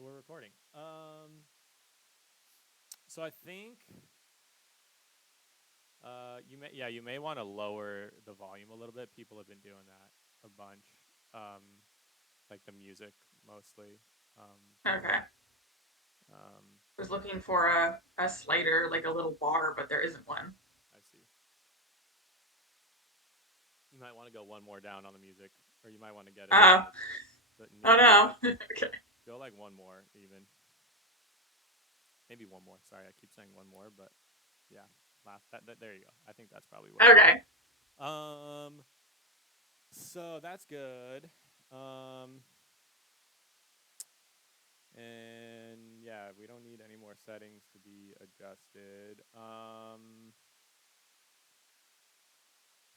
so we're recording. So I think you may want to lower the volume a little bit. People have been doing that a bunch, um, like the music mostly. Um, Okay. um, I was looking for a slider, like a little bar, but there isn't one. I see. You might want to go one more down on the music, or you might want to get it a Oh, little bit. But oh no. like Okay. go like one more even, maybe one more. Sorry, I keep saying one more, but yeah, there you go. I think that's probably what you Okay. need. So that's good. Um, and yeah, we don't need any more settings to be adjusted. I'm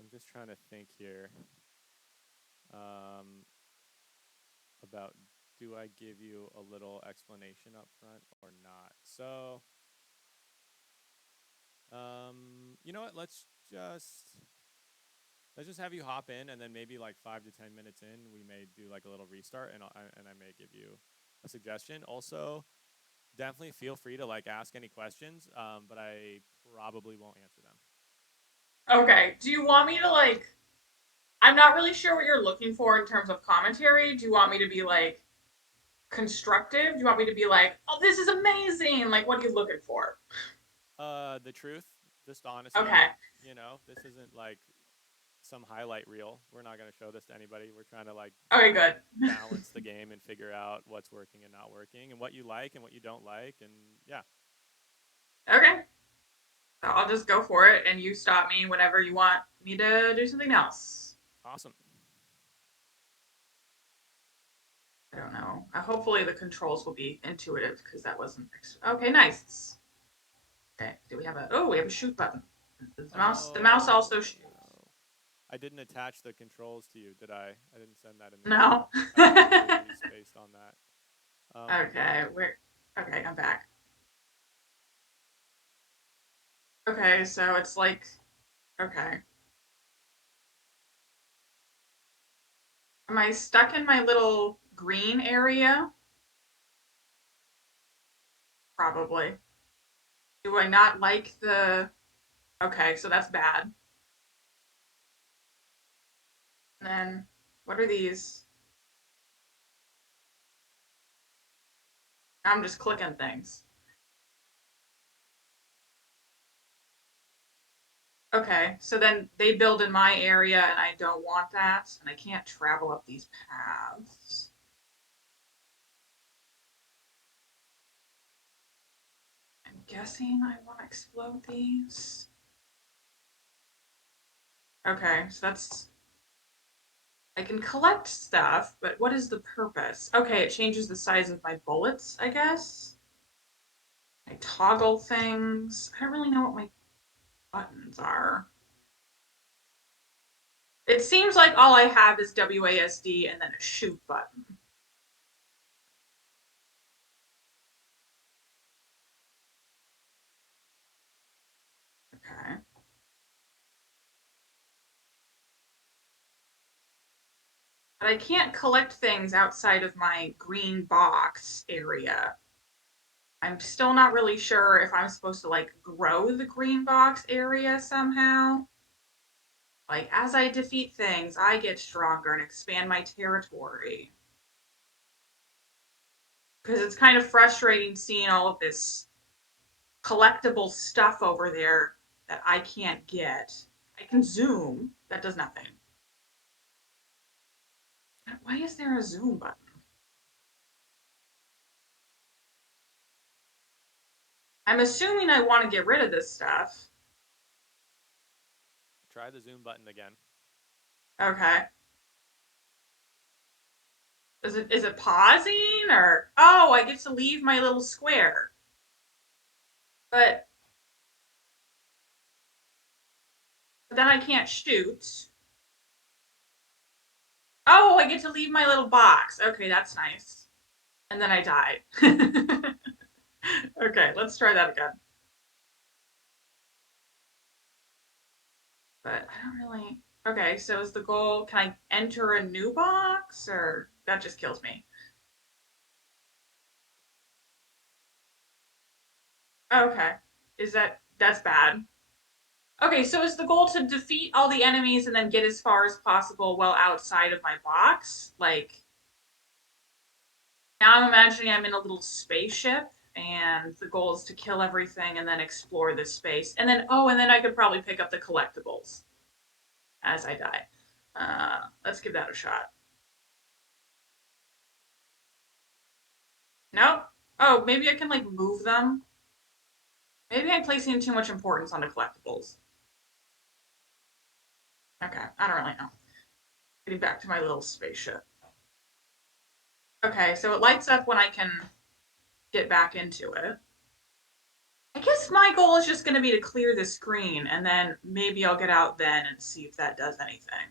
just trying to think here um, about do I give you a little explanation up front or not? So, you know what? Let's just have you hop in, and then maybe like 5 to 10 minutes in, we may do like a little restart, and I may give you a suggestion. Also, definitely feel free to like ask any questions, but I probably won't answer them. Okay. Do you want me to like? I'm not really sure what you're looking for in terms of commentary. Do you want me to be like constructive? Do you want me to be like, oh, this is amazing? Like, what are you looking for? The truth, just honesty. Okay. This isn't like some highlight reel. We're not gonna show this to anybody. We're trying to like Okay, good. balance the game and figure out what's working and not working, and what you like and what you don't like, and yeah, Okay. I'll just go for it, and you stop me whenever you want me to do something else. awesome. I don't know. Hopefully the controls will be intuitive because that wasn't. Okay, nice. Okay. Do we have a? Oh, we have a shoot button. The mouse. The mouse also Oh shoots. no, I didn't attach the controls to you, did I? I didn't send that in the No. mail. I totally spaced on that. Okay. Where? Okay, I'm back. Okay, so it's like. Okay. Am I stuck in my little green area? Probably. Do I not like the? Okay, so that's bad. And then what are these? I'm just clicking things. Okay, so then they build in my area and I don't want that, and I can't travel up these paths. I'm guessing I want to explode these. Okay, so that's. I can collect stuff, but what is the purpose? Okay, it changes the size of my bullets, I guess. I toggle things. I don't really know what my buttons are. It seems like all I have is WASD and then a shoot button. Okay. But I can't collect things outside of my green box area. I'm still not really sure if I'm supposed to like grow the green box area somehow. Like, as I defeat things, I get stronger and expand my territory. Because it's kind of frustrating seeing all of this collectible stuff over there that I can't get. I can zoom, that does nothing. Why is there a zoom button? I'm assuming I want to get rid of this stuff. Try the zoom button again. Okay. Is it pausing or oh I get to leave my little square. But then I can't shoot. Oh, I get to leave my little box. Okay, that's nice. And then I died. Okay, let's try that again. But I don't really. Okay, so is the goal? Can I enter a new box, or that just kills me? Okay. That's bad. Okay, so is the goal to defeat all the enemies and then get as far as possible while outside of my box? Like, now I'm imagining I'm in a little spaceship and the goal is to kill everything and then explore this space. And then, oh, and then I could probably pick up the collectibles as I die. Let's give that a shot. Nope. Oh, maybe I can like move them. Maybe I'm placing too much importance on the collectibles. Okay, I don't really know. Getting back to my little spaceship. Okay, so it lights up when I can get back into it. I guess my goal is just going to be to clear the screen, and then maybe I'll get out then and see if that does anything.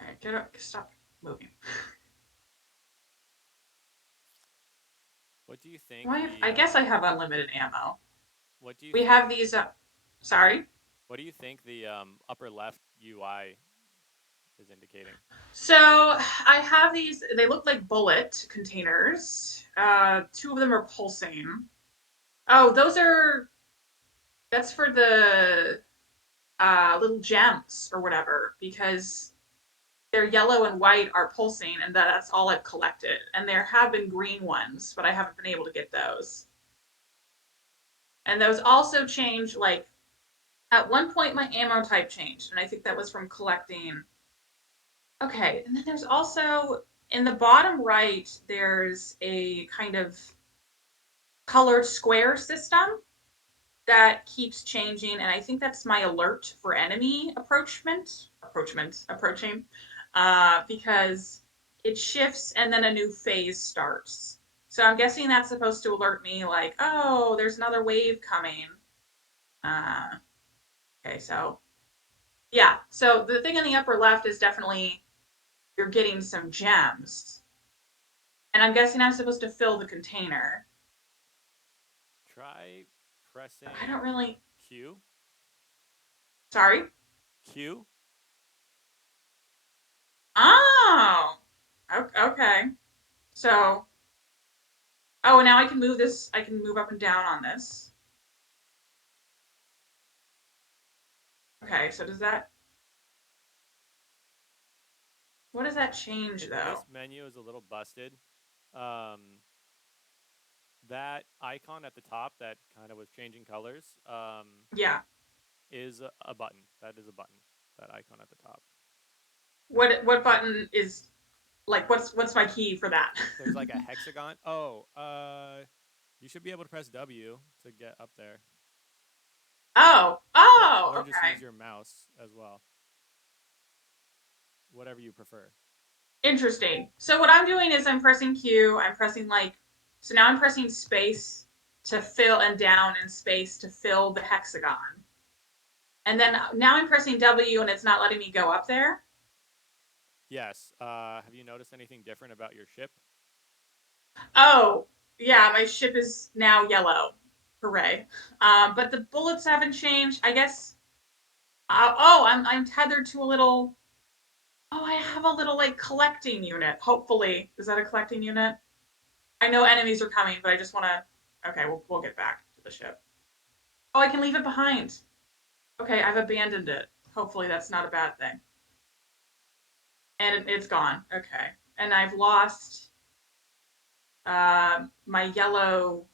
All right, get up, stop moving. What do you think Why? the I guess I have unlimited ammo. what do you We think have these. Sorry. what do you think the upper left UI is indicating? So I have these. They look like bullet containers. Two of them are pulsing. Oh, those are. That's for the little gems or whatever because they're yellow and white are pulsing, and that's all I've collected. And there have been green ones, but I haven't been able to get those. And those also change. Like at one point, my ammo type changed, and I think that was from collecting. Okay, and then there's also in the bottom right, there's a kind of colored square system that keeps changing, and I think that's my alert for enemy approaching, because it shifts and then a new phase starts. So I'm guessing that's supposed to alert me, like, oh, there's another wave coming. Uh, okay, so yeah, so the thing in the upper left is definitely you're getting some gems, and I'm guessing I'm supposed to fill the container. Try But I don't pressing really. Q. Sorry. Q. Oh, okay. So, oh, and now I can move this. I can move up and down on this. Okay, so does that? What does that change This though? menu is a little busted. Um, that icon at the top that kind of was changing colors Yeah. is a button. That is a button. That icon at the top. What button is like? What's my key for that? There's like a hexagon. Oh, you should be able to press W to get up there, Oh, or oh, just use okay. your mouse as well. Whatever you prefer. Interesting. So what I'm doing is I'm pressing Q. I'm pressing like. So now I'm pressing space to fill and down and space to fill the hexagon. And then now I'm pressing W and it's not letting me go up there. Yes. Have you noticed anything different about your ship? Oh, yeah, my ship is now yellow. Hooray. But the bullets haven't changed. I guess. Oh, I'm tethered to a little. Oh, I have a little like collecting unit. Hopefully, is that a collecting unit? I know enemies are coming, but I just want to. Okay, we'll get back to the ship. Oh, I can leave it behind. Okay, I've abandoned it. Hopefully, that's not a bad thing. And it's gone. Okay, and I've lost my yellow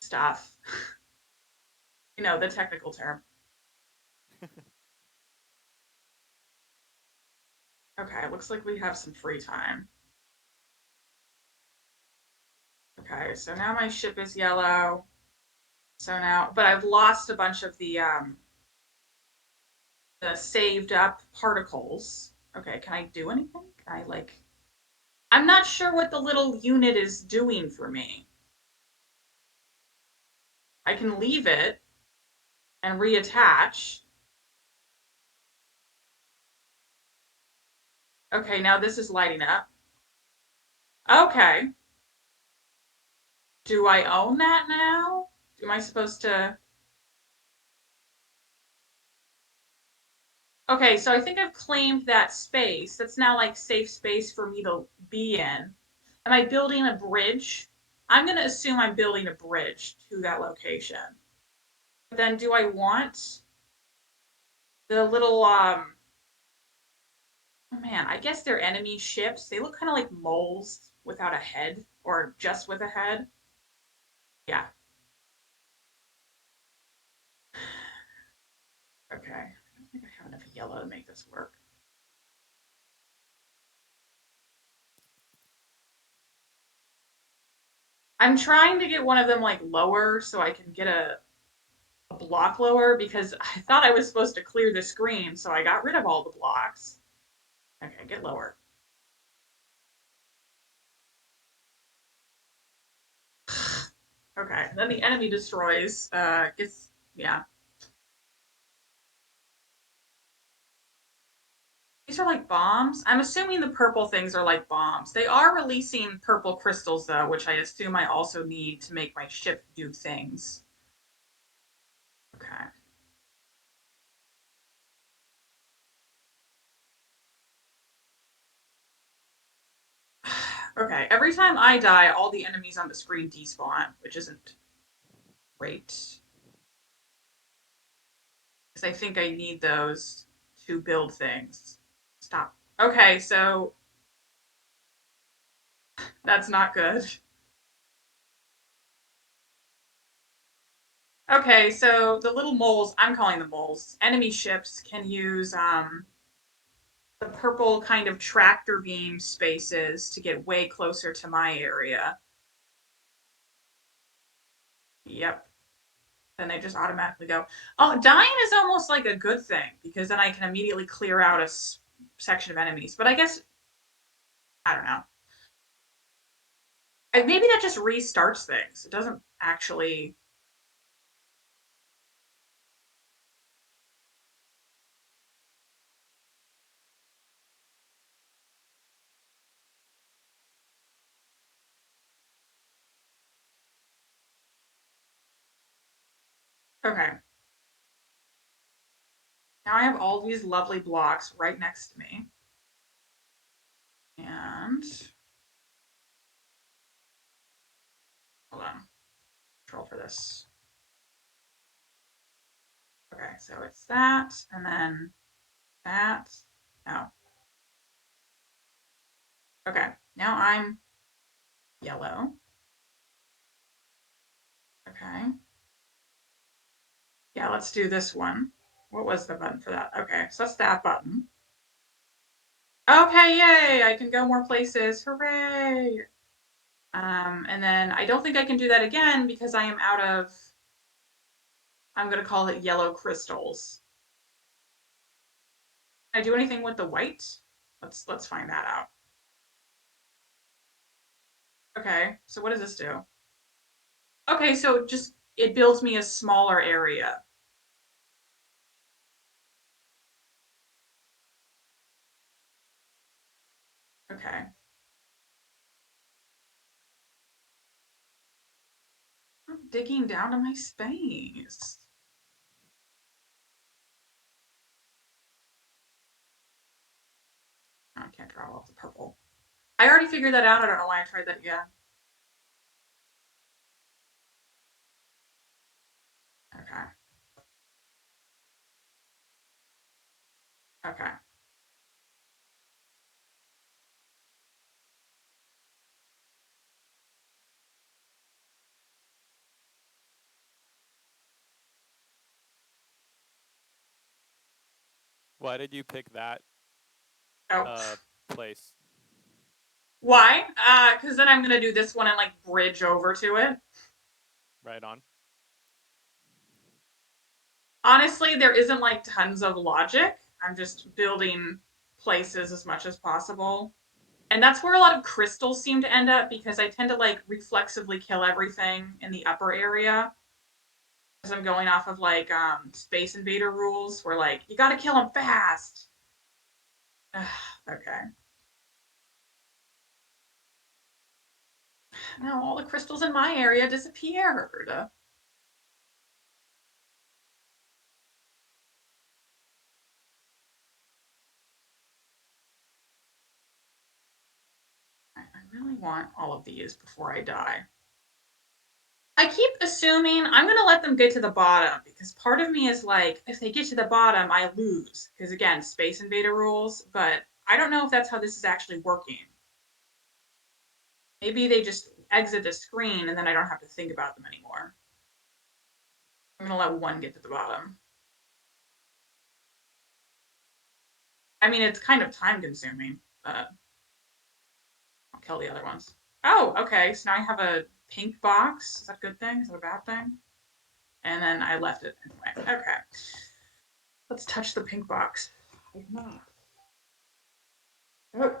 stuff. The technical term. Okay, looks like we have some free time. Okay, so now my ship is yellow. So now, but I've lost a bunch of the saved up particles. Okay, can I do anything? Can I like? I'm not sure what the little unit is doing for me. I can leave it and reattach. Okay, now this is lighting up. Okay. Do I own that now? Am I supposed to? Okay, so I think I've claimed that space. That's now like safe space for me to be in. Am I building a bridge? I'm gonna assume I'm building a bridge to that location. But then do I want the little oh man, I guess they're enemy ships. They look kind of like moles without a head or just with a head. Yeah. Okay. I don't think I have enough yellow to make this work. I'm trying to get one of them like lower so I can get a block lower because I thought I was supposed to clear the screen, so I got rid of all the blocks. Okay, get lower. Okay, then the enemy destroys. Gets yeah. These are like bombs. I'm assuming the purple things are like bombs. They are releasing purple crystals though, which I assume I also need to make my ship do things. Okay. Okay, every time I die, all the enemies on the screen despawn, which isn't great. Because I think I need those to build things. Stop. Okay, so that's not good. Okay, so the little moles, I'm calling them moles, enemy ships can use the purple kind of tractor beam spaces to get way closer to my area. Yep. Then they just automatically go. Oh, dying is almost like a good thing because then I can immediately clear out a section of enemies. But I guess, I don't know. Maybe that just restarts things. It doesn't actually. Okay. Now I have all these lovely blocks right next to me. And hold on. Control for this. Okay, so it's that, and then that. No. Okay, now I'm yellow. Okay. Yeah, let's do this one. What was the button for that? Okay, so that's that button. Okay, yay! I can go more places. Hooray! And then I don't think I can do that again because I am out of, I'm gonna call it yellow crystals. Can I do anything with the white? Let's find that out. Okay, so what does this do? Okay, so just it builds me a smaller area. Okay. I'm digging down to my space. Oh, I can't draw off the purple. I already figured that out. I don't know why I tried that again. Okay. Okay. Why did you pick that Oh. uh place? Why? Because then I'm gonna do this one and like bridge over to it. Right on. Honestly, there isn't like tons of logic. I'm just building places as much as possible. And that's where a lot of crystals seem to end up because I tend to like reflexively kill everything in the upper area. As I'm going off of like Space Invader rules where like you gotta kill them fast. Okay. Now all the crystals in my area disappeared. want all of these before I die. I keep assuming I'm going to let them get to the bottom because part of me is like, if they get to the bottom, I lose. Because again, Space Invader rules, but I don't know if that's how this is actually working. Maybe they just exit the screen and then I don't have to think about them anymore. I'm going to let one get to the bottom. I mean, it's kind of time consuming, but I'll kill the other ones. Oh, okay. So now I have a pink box. Is that a good thing? Is that a bad thing? And then I left it anyway. Okay. Let's touch the pink box. Oh,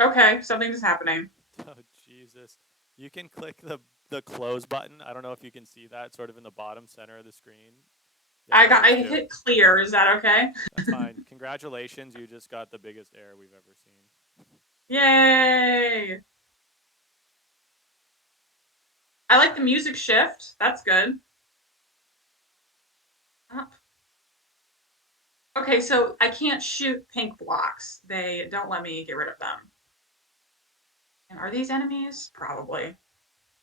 okay, something is happening. Oh Jesus! You can click the close button. I don't know if you can see that, sort of in the bottom center of the screen. Yeah, that I works too. hit clear. Is that okay? That's fine. Congratulations, you just got the biggest error we've ever seen. Yay! I like the music shift. That's good. Up. Okay, so I can't shoot pink blocks. They don't let me get rid of them. And are these enemies? Probably.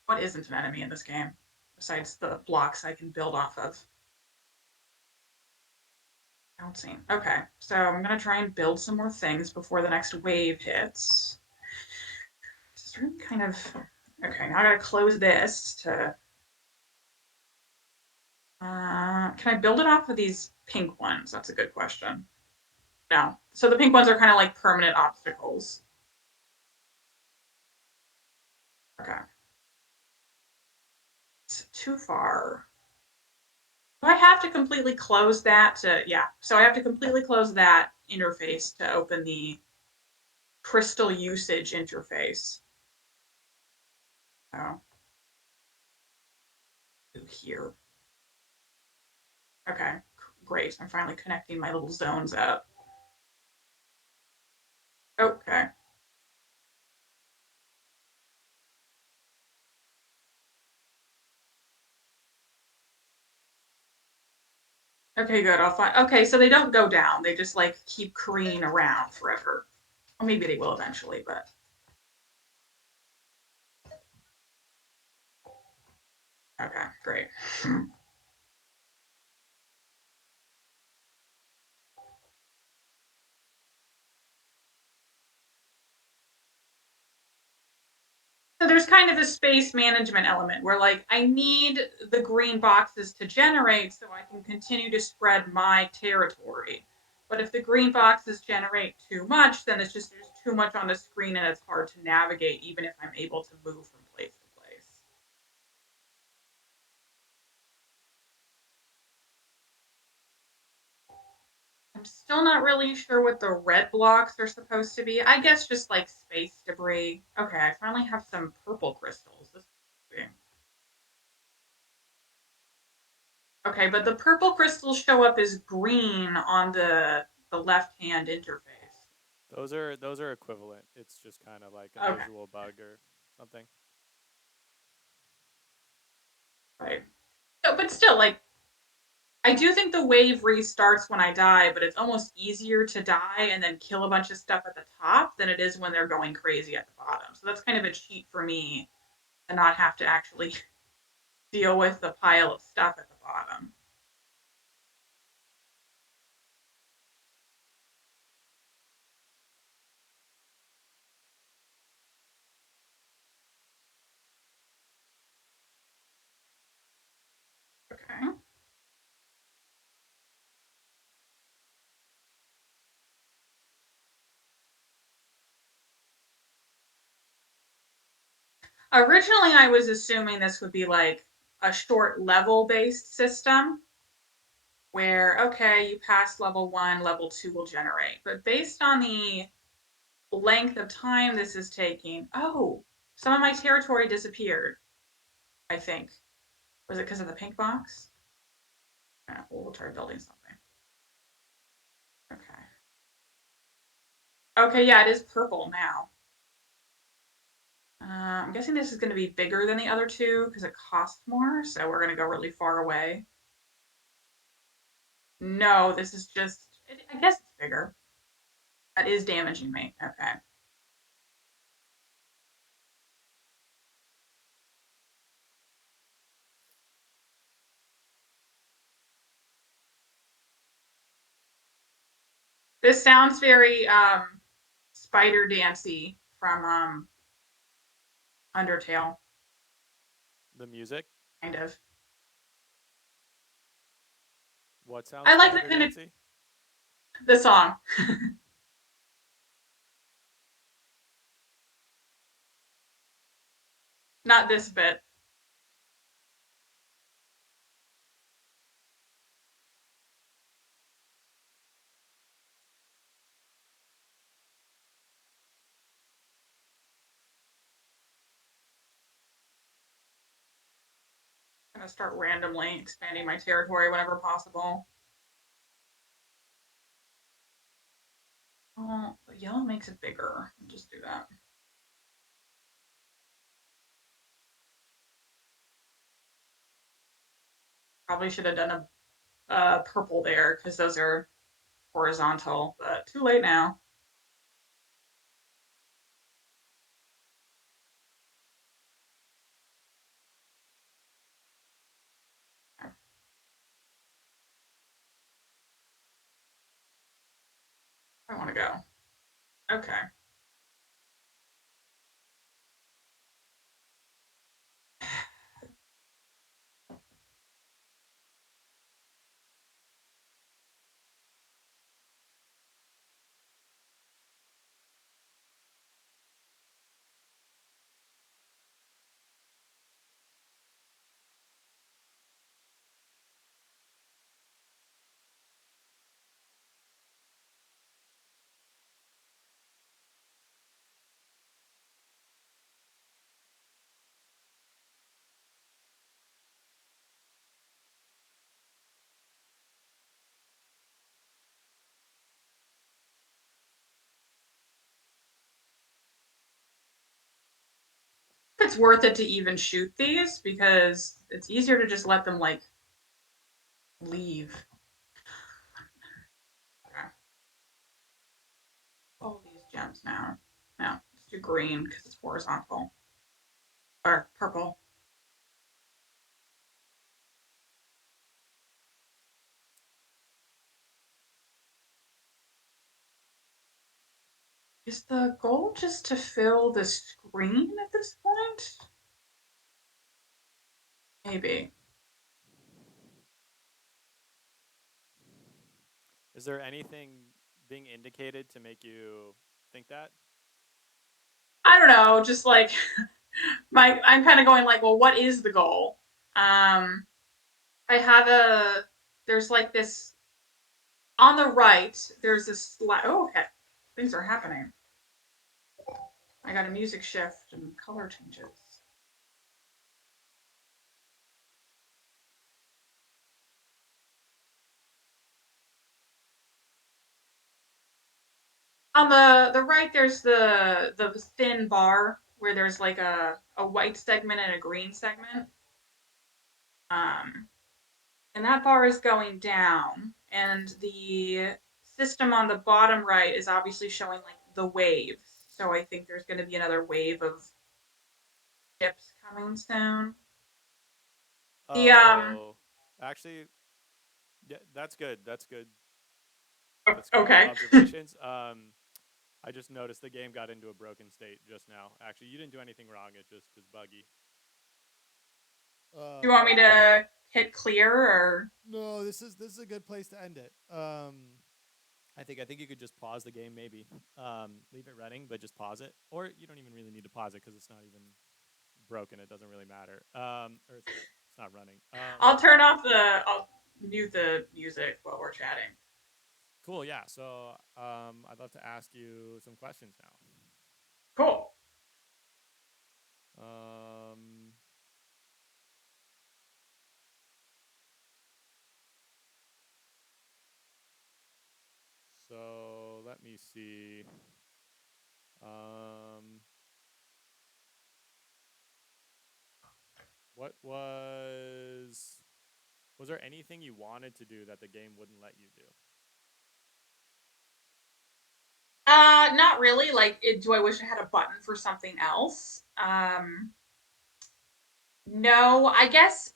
What isn't an enemy in this game? Besides the blocks I can build off of. Bouncing. Okay, so I'm gonna try and build some more things before the next wave hits. This is really kind of... Okay, now I gotta close this to... can I build it off of these pink ones? That's a good question. No. So the pink ones are kind of like permanent obstacles. Okay. It's too far. Do I have to completely close that to... Yeah. So I have to completely close that interface to open the crystal usage interface. Oh. Here. Okay. Great. I'm finally connecting my little zones up. Okay. Okay, good. I'll find... Okay, so they don't go down. They just like keep careening around forever. Well, maybe they will eventually, but... Okay, great. So there's kind of a space management element where like I need the green boxes to generate so I can continue to spread my territory. But if the green boxes generate too much, then it's just there's too much on the screen and it's hard to navigate even if I'm able to move from place to place. I'm still not really sure what the red blocks are supposed to be. I guess just like space debris. Okay, I finally have some purple crystals. This is okay, but the purple crystals show up as green on the left hand interface. Those are equivalent. It's just kind of like a Okay, visual bug or something. right. So, but still, like I do think the wave restarts when I die, but it's almost easier to die and then kill a bunch of stuff at the top than it is when they're going crazy at the bottom. So that's kind of a cheat for me to not have to actually deal with the pile of stuff at the bottom. Okay. Originally, I was assuming this would be like a short level based system where, okay, you pass level one, level two will generate. But based on the length of time this is taking, oh, some of my territory disappeared, I think. Was it because of the pink box? Yeah, we'll try building something. Okay. Okay, yeah, it is purple now. I'm guessing this is going to be bigger than the other two because it costs more, so we're going to go really far away. No, this is just, I guess it's bigger. That is damaging me. Okay. This sounds very spider dancy from Undertale, The music. kind of. What sounds I like the spider kind of dancy? the song. Not this bit. I'm gonna start randomly expanding my territory whenever possible. Oh, yellow makes it bigger. I'll just do that. Probably should have done a purple there because those are horizontal, but too late now. I want to go. Okay. It's worth it to even shoot these because it's easier to just let them like leave. Okay. All these gems now. No, let's do green because it's horizontal. Or purple. Is the goal just to fill the screen at this point? Maybe. Is there anything being indicated to make you think that? I don't know, just like I'm kind of going like, well, what is the goal? Um I have a there's like this on the right, there's this oh okay. Things are happening. I got a music shift and color changes. On the right there's the thin bar where there's like a white segment and a green segment. Um and that bar is going down and the system on the bottom right is obviously showing like the waves. So I think there's going to be another wave of ships coming soon. The Oh, actually, yeah, that's good. That's good. That's good okay. observations. I just noticed the game got into a broken state just now. Actually, you didn't do anything wrong. It just is buggy. Do you want me to hit clear or No, this is a good place to end it. I think you could just pause the game, maybe. Leave it running, but just pause it, or you don't even really need to pause it because it's not even broken. It doesn't really matter. Or it's not running. I'll mute the music while we're chatting. Cool. Yeah. So I'd love to ask you some questions now. Cool. Um, so let me see. Um, what was there anything you wanted to do that the game wouldn't let you do? Not really. Like, do I wish I had a button for something else? No, I guess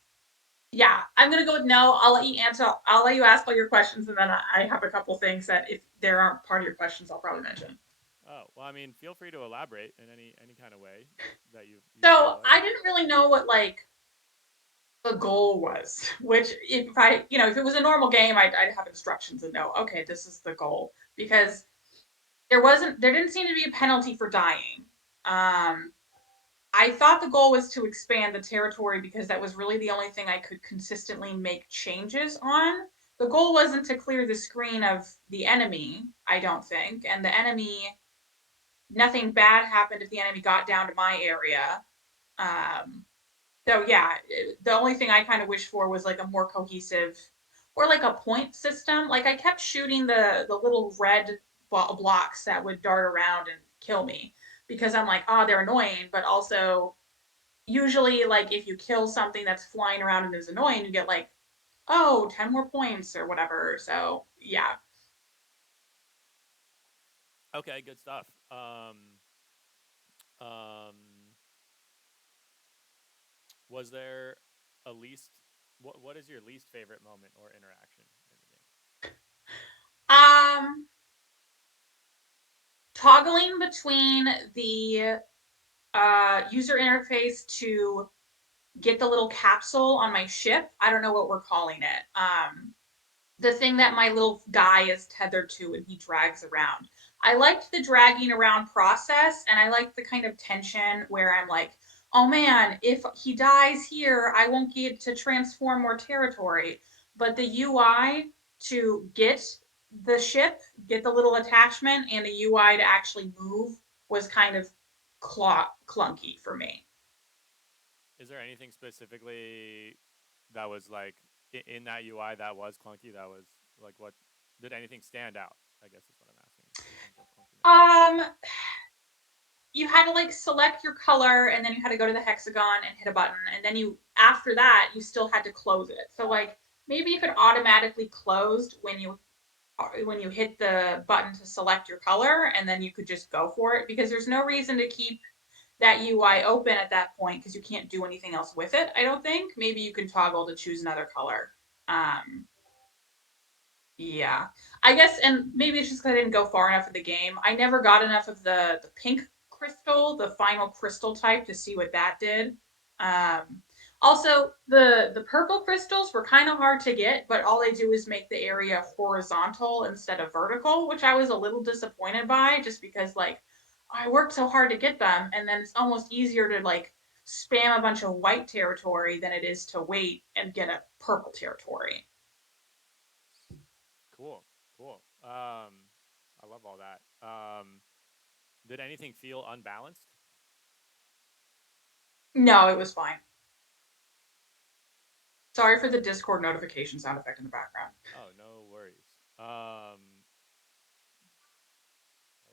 Yeah, I'm gonna go with no. I'll let you answer. I'll let you ask all your questions, and then I have a couple things that if there aren't part of your questions, I'll probably mention. Oh, well, I mean, feel free to elaborate in any kind of way that you feel So like. I didn't really know what like the goal was. Which if I, if it was a normal game, I'd have instructions and know, okay, this is the goal because there didn't seem to be a penalty for dying. Um, I thought the goal was to expand the territory because that was really the only thing I could consistently make changes on. The goal wasn't to clear the screen of the enemy, I don't think, and the enemy, nothing bad happened if the enemy got down to my area. Um, so yeah, the only thing I kind of wish for was like a more cohesive or like a point system. Like I kept shooting the little red blocks that would dart around and kill me because I'm like, oh, they're annoying, but also usually like if you kill something that's flying around and is annoying, you get like, oh, 10 more points or whatever. So yeah. Okay, good stuff. Um, was there a least? What is your least favorite moment or interaction in the game? Um Toggling between the user interface to get the little capsule on my ship. I don't know what we're calling it. The thing that my little guy is tethered to and he drags around. I liked the dragging around process and I liked the kind of tension where I'm like, oh man, if he dies here, I won't get to transform more territory. But the UI to get the ship, get the little attachment, and the UI to actually move was kind of clunky for me. Is there anything specifically that was like in that UI that was clunky? That was like what did anything stand out? I guess is what I'm asking in terms of clunkiness. Um, you had to like select your color and then you had to go to the hexagon and hit a button and then you after that you still had to close it. So like maybe if it automatically closed when you hit the button to select your color and then you could just go for it because there's no reason to keep that UI open at that point because you can't do anything else with it. I don't think. Maybe you can toggle to choose another color. Um, yeah, I guess, and maybe it's just because I didn't go far enough in the game. I never got enough of the pink crystal, the final crystal type, to see what that did. Um, Also, the purple crystals were kind of hard to get, but all they do is make the area horizontal instead of vertical, which I was a little disappointed by, just because like I worked so hard to get them, and then it's almost easier to like spam a bunch of white territory than it is to wait and get a purple territory. Cool, cool. I love all that. Did anything feel unbalanced? No, it was fine. Sorry for the Discord notification sound effect in the background. Oh, no worries. That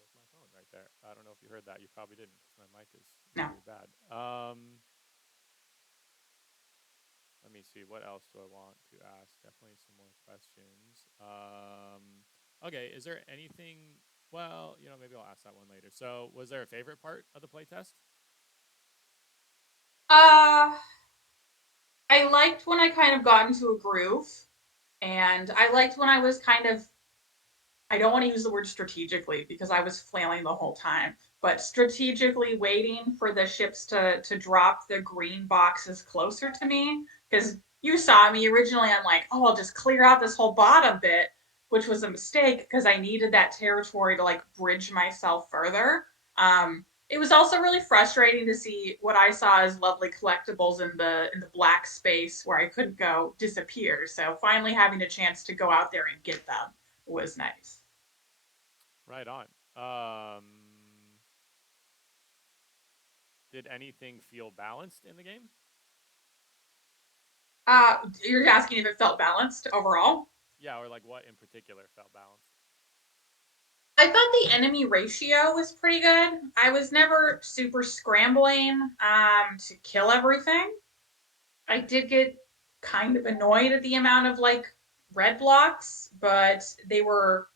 was my phone right there. I don't know if you heard that. You probably didn't because my mic is No. pretty bad. Let me see. What else do I want to ask? Definitely some more questions. Okay. Is there anything? Well, maybe I'll ask that one later. So, was there a favorite part of the playtest? Uh, I liked when I kind of got into a groove, and I liked when I was kind of I don't want to use the word strategically because I was flailing the whole time, but strategically waiting for the ships to drop the green boxes closer to me. Because you saw me originally, I'm like, oh, I'll just clear out this whole bottom bit, which was a mistake because I needed that territory to like bridge myself further. It was also really frustrating to see what I saw as lovely collectibles in the black space where I couldn't go disappear. So finally having a chance to go out there and get them was nice. Right on. Um, did anything feel balanced in the game? You're asking if it felt balanced overall. Yeah, or like what in particular felt balanced? I thought the enemy ratio was pretty good. I was never super scrambling to kill everything. I did get kind of annoyed at the amount of like red blocks, but they were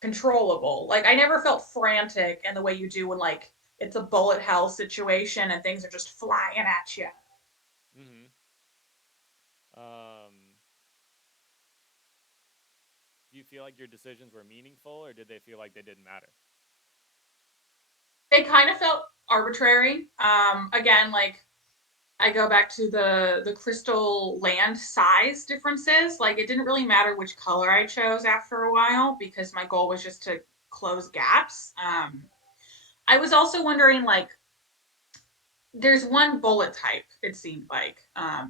controllable. Like I never felt frantic in the way you do when like it's a bullet hell situation and things are just flying at you. Mm-hmm. Um, do you feel like your decisions were meaningful, or did they feel like they didn't matter? They kind of felt arbitrary. Again, like I go back to the crystal land size differences. Like it didn't really matter which color I chose after a while because my goal was just to close gaps. I was also wondering like there's one bullet type it seemed like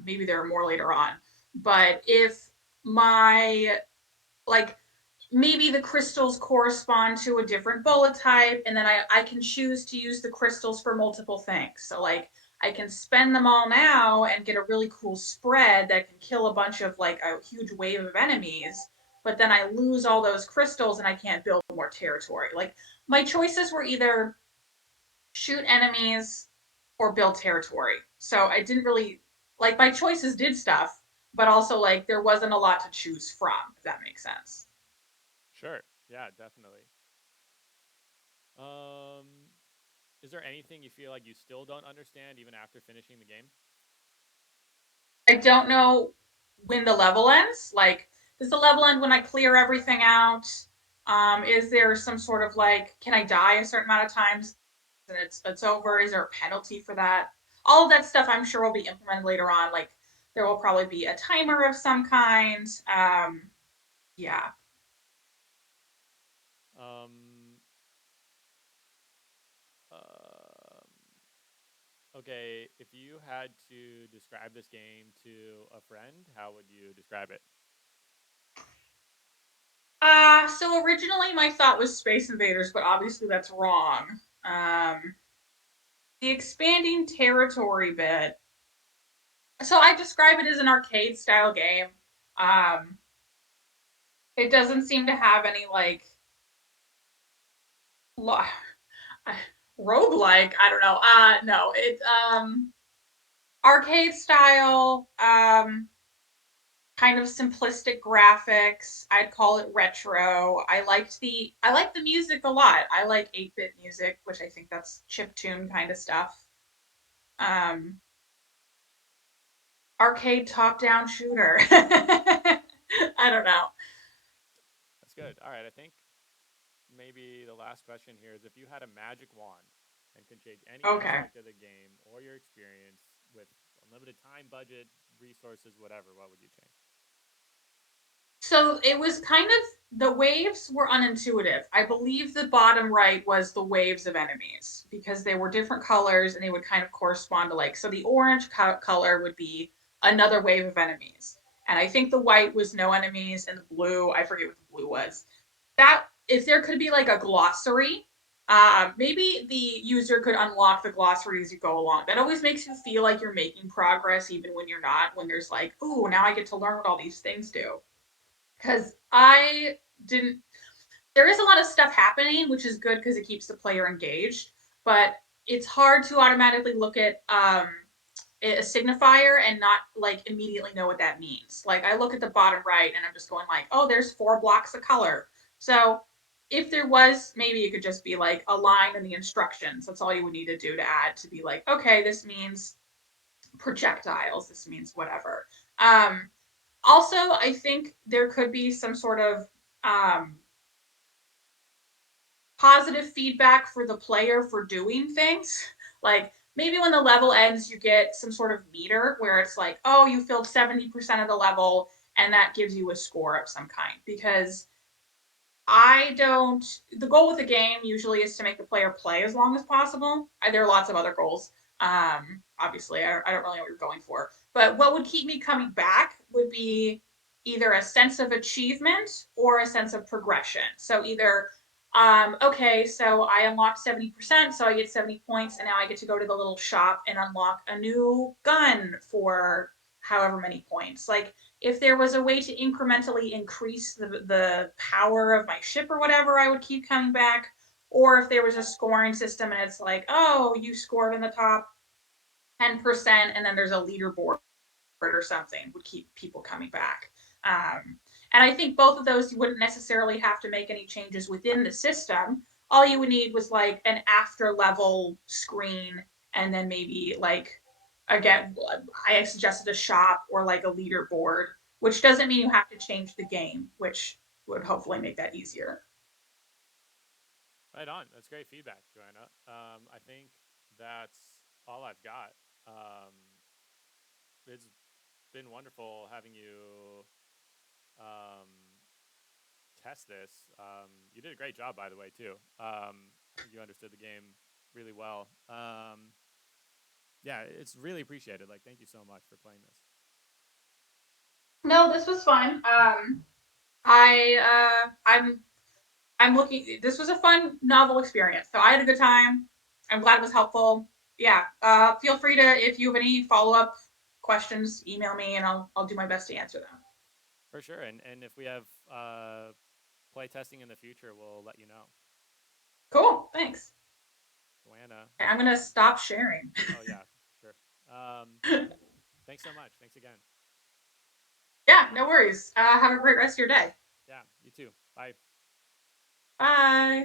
maybe there are more later on, but if my like maybe the crystals correspond to a different bullet type and then I can choose to use the crystals for multiple things. So like I can spend them all now and get a really cool spread that can kill a bunch of like a huge wave of enemies, but then I lose all those crystals and I can't build more territory. Like my choices were either shoot enemies or build territory. So I didn't really like my choices did stuff, but also like there wasn't a lot to choose from, if that makes sense. Sure. Yeah, definitely. Um, is there anything you feel like you still don't understand even after finishing the game? I don't know when the level ends. Like, does the level end when I clear everything out? Is there some sort of like, can I die a certain amount of times and it's over? Is there a penalty for that? All of that stuff I'm sure will be implemented later on. Like, there will probably be a timer of some kind. Yeah. Um, um, okay, if you had to describe this game to a friend, how would you describe it? So originally my thought was Space Invaders, but obviously that's wrong. The expanding territory bit. So I describe it as an arcade style game. Um, it doesn't seem to have any like lo- roguelike. I don't know. No, it's arcade style. Kind of simplistic graphics. I'd call it retro. I liked the music a lot. I like 8-bit music, which I think that's chip tune kind of stuff. Um, arcade top down shooter. I don't know. That's good. All right, I think maybe the last question here is if you had a magic wand and could change any Okay. aspect of the game or your experience with unlimited time, budget, resources, whatever, what would you change? So it was kind of the waves were unintuitive. I believe the bottom right was the waves of enemies because they were different colors and they would kind of correspond to like so the orange color would be another wave of enemies. And I think the white was no enemies and the blue, I forget what the blue was. That if there could be like a glossary, maybe the user could unlock the glossary as you go along. That always makes you feel like you're making progress even when you're not, when there's like, ooh, now I get to learn what all these things do because I didn't. There is a lot of stuff happening, which is good because it keeps the player engaged. But it's hard to automatically look at a signifier and not like immediately know what that means. Like I look at the bottom right and I'm just going like, oh, there's 4 blocks of color. So if there was, maybe it could just be like a line in the instructions. That's all you would need to do to add to be like, okay, this means projectiles. This means whatever. Um, also, I think there could be some sort of um, positive feedback for the player for doing things. Like maybe when the level ends, you get some sort of meter where it's like, oh, you filled 70% of the level, and that gives you a score of some kind. Because I don't. The goal with the game usually is to make the player play as long as possible. There are lots of other goals. Obviously, I don't really know what you're going for. But what would keep me coming back would be either a sense of achievement or a sense of progression. So either, okay, so I unlocked 70%, so I get 70 points, and now I get to go to the little shop and unlock a new gun for however many points. Like if there was a way to incrementally increase the power of my ship or whatever, I would keep coming back. Or if there was a scoring system and it's like, oh, you scored in the top 10%, and then there's a leaderboard or something, would keep people coming back. And I think both of those you wouldn't necessarily have to make any changes within the system. All you would need was like an after level screen and then maybe like again, I suggested a shop or like a leaderboard, which doesn't mean you have to change the game, which would hopefully make that easier. Right on. That's great feedback, Joanna. I think that's all I've got. It's been wonderful having you um, test this. You did a great job, by the way, too. I think you understood the game really well. Yeah, it's really appreciated. Like, thank you so much for playing this. No, this was fun. I'm looking. This was a fun novel experience, so I had a good time. I'm glad it was helpful. Yeah. Feel free to, if you have any follow up questions, email me, and I'll do my best to answer them. For sure. And if we have play testing in the future, we'll let you know. Cool. Thanks. Joanna. I'm gonna stop sharing. Oh yeah, sure. Thanks so much. Thanks again. Yeah. No worries. Have a great rest of your day. Yeah, you too. Bye. Bye.